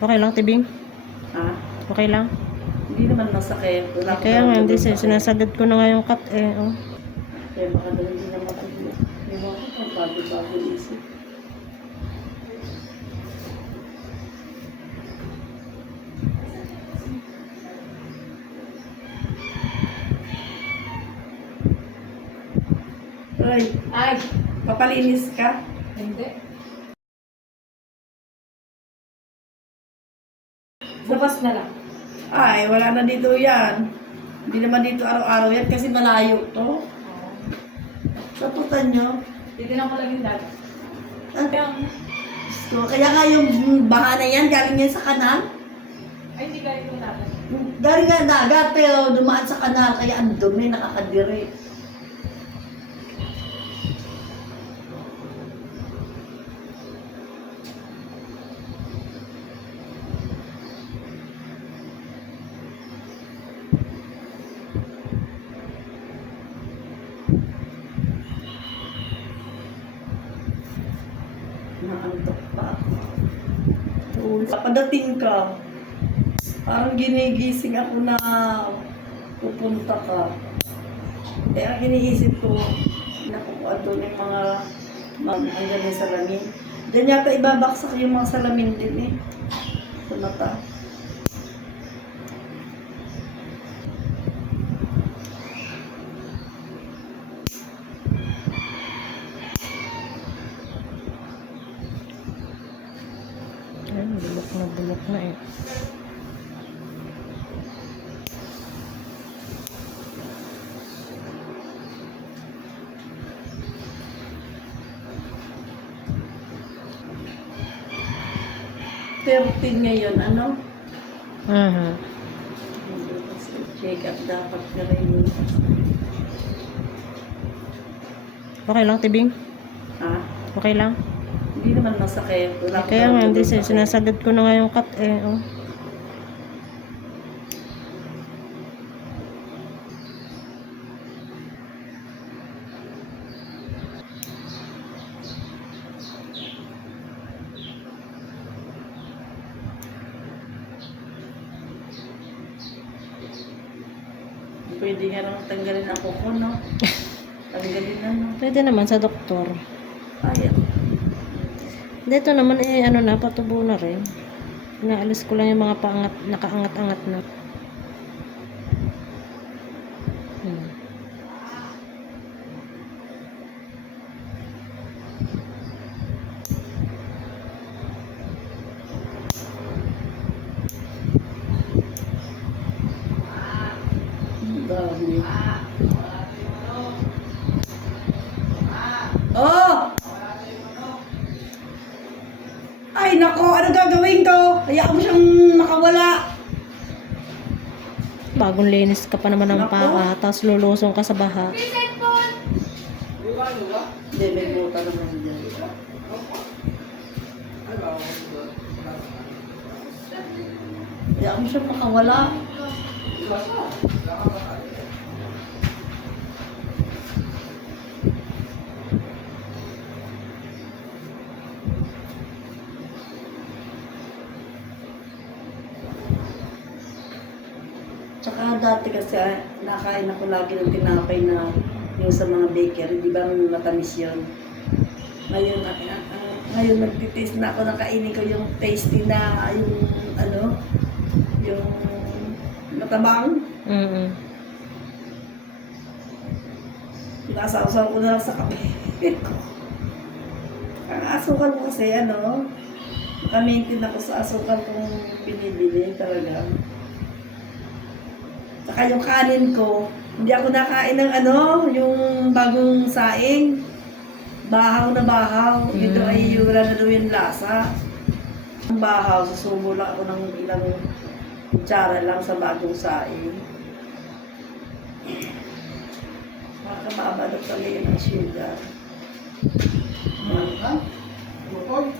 Okay lang, Tibing? Ha? Okay lang? Hindi naman masakit. Wala Kaya nga, hindi sinasagad ko na nga yung cut eh. Oh. Kaya baka daw hindi na matulog. Ewan ko kung bago-bago isip. Ay, papalinis ka? Hindi. Bukas na lang. Ay, wala na dito yan. Hindi naman dito araw-araw yan kasi malayo to. Saputan nyo. Titignan ko lang yung dati. So, kaya nga yung baha na yan, galing yan sa kanal. Ay, hindi ka ito dati. Galing nga dagat, pero dumaan sa kanal, kaya ang dumi, nakakadiri. Naantok pa ako. Padating ka, parang ginigising ako na pupunta ka. Eh, ang iniisip ko, nakukuha doon yung mga andyan yung salamin. Diyan yata ibabaksak yung mga salamin din eh. Sa mata. Ayun, bulok na eh. Thirteen ngayon, ano? Check up dapat ka rin. Okay lang, Tibing? Ha? Okay lang? Hindi naman masakit. Wala Kaya nga, hindi masakit. sinasagad ko na nga yung cut eh. Oh. Pwede nga naman tanggalin ako ko, no? Tanggalin na, no? Pwede naman sa doktor. Ayan. Dito naman eh, ano na, patubo na rin. Inaalis ko lang yung mga paangat, nakaangat-angat na. Dami. Oh! Ay, nako! Ano gagawin ko? Hayaan mo siyang makawala. Bagong linis ka pa naman ng Nako. paa, tapos lulusong ka sa baha. Hindi, may buta naman dyan. Hayaan mo siyang makawala. Tsaka dati kasi nakain ako lagi ng tinapay na yung sa mga bakery, di ba matamis yun? Ngayon, ngayon nagtitaste na ako, nakainin ko yung tasty na yung ano, yung matabang. Nasaw-saw ko na lang sa kape. Ang asukal ko kasi ano, nakamintin ako sa asukal kong binibili talaga. Saka yung kanin ko, hindi ako nakain ng ano, yung bagong saing. Bahaw na bahaw. Ito ay wala na daw yung lasa. Ang bahaw, susubo lang ako ng ilang kutsara lang sa bagong saing. Makakamaabadok kami yun ang sugar. Ha? Bukod?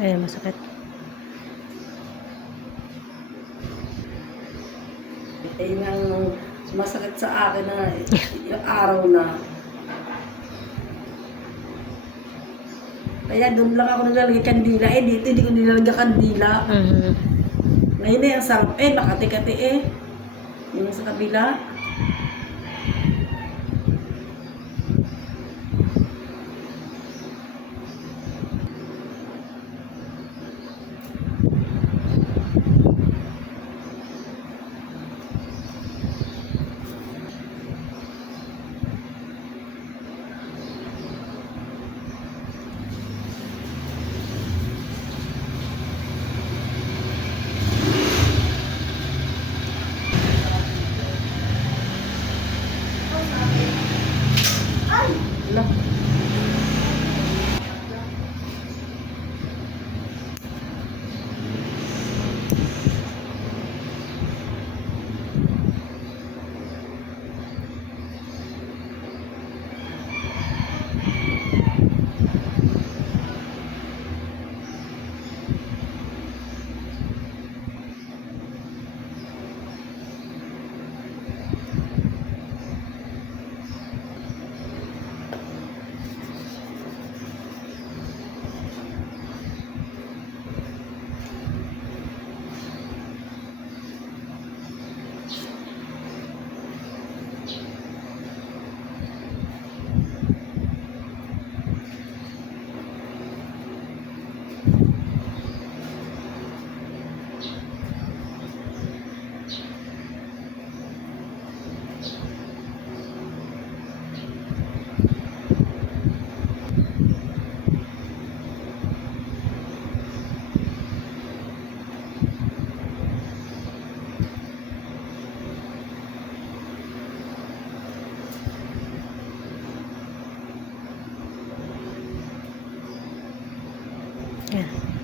Ayan, masakit. Eh, yun ang masakit sa akin na yung araw na. Kaya doon lang ako nilalagay kandila. Eh, dito hindi ko nilalagay kandila. Mhm. Ngayon eh, ang sarap eh, makati-kati eh. Yung sa kabila. Ala. Ayan.